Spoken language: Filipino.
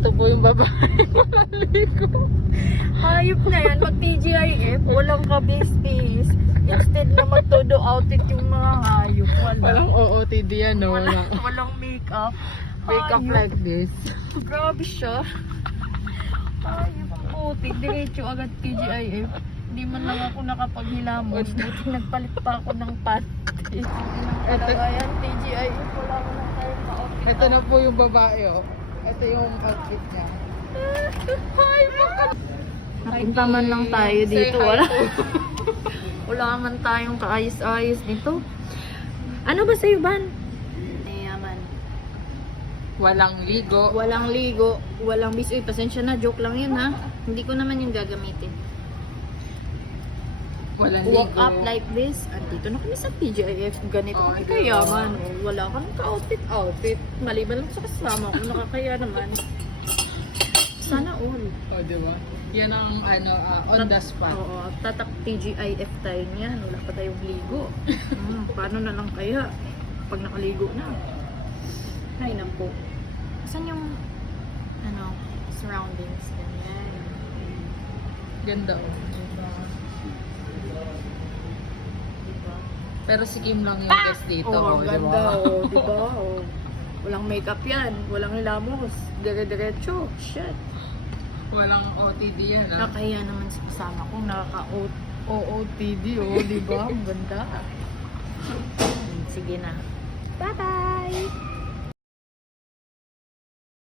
Ito po yung babae walang ligo. Hayop na yan, mag TGIF, walang ka-base-base. Instead na mag-todo outfit yung mga hayop. Walang OOTD yan, no? Walang makeup. Makeup Hayop. like this. Grabe siya. Hayop ang puti. Diretso agad TGIF. Hindi man lang ako nakapaghilamos. Buti nagpalit pa ako ng panty. Talaga yan, TGIF. Wala ko lang tayo ka-outfit. Ito na po yung babae, oh. Ito yung outfit niya. Hi, baka... Napunta man lang tayo dito. Say hi Wala. po. Wala man tayong kaayos-ayos dito. Ano ba sa'yo, Ban? Yaman. Walang ligo. Walang ligo, walang bis. Uy, pasensya na. Joke lang yun, ha? Hindi ko naman yung gagamitin. Walang Walk ligo. up like this. Andito na kami sa TGIF. Ganito Oh, kami diba? kayaman. Wala ka ng ka-outfit. Maliban lang sa kasama ko. Nakakaya naman. Sana all. Oh, di ba? Yan ang on the spot. Oo, tatak TGIF tayo niyan. Wala pa tayong ligo. Paano na lang kaya pag nakaligo na? Ay, naku. Saan yung surroundings? Ganyan. Ganda, oh. Diba? Pero si Kim lang yung guest dito. Oh, oh, ang di ganda. ba? Oh, diba? Oh. Walang makeup yan. Walang hilamos. Dire-diretso. Shit. Walang OTD yan, ah. Nakakaya naman sa kasama ko. Nakaka-OOTD, oh. Diba? Ang ganda. Sige na. Bye-bye!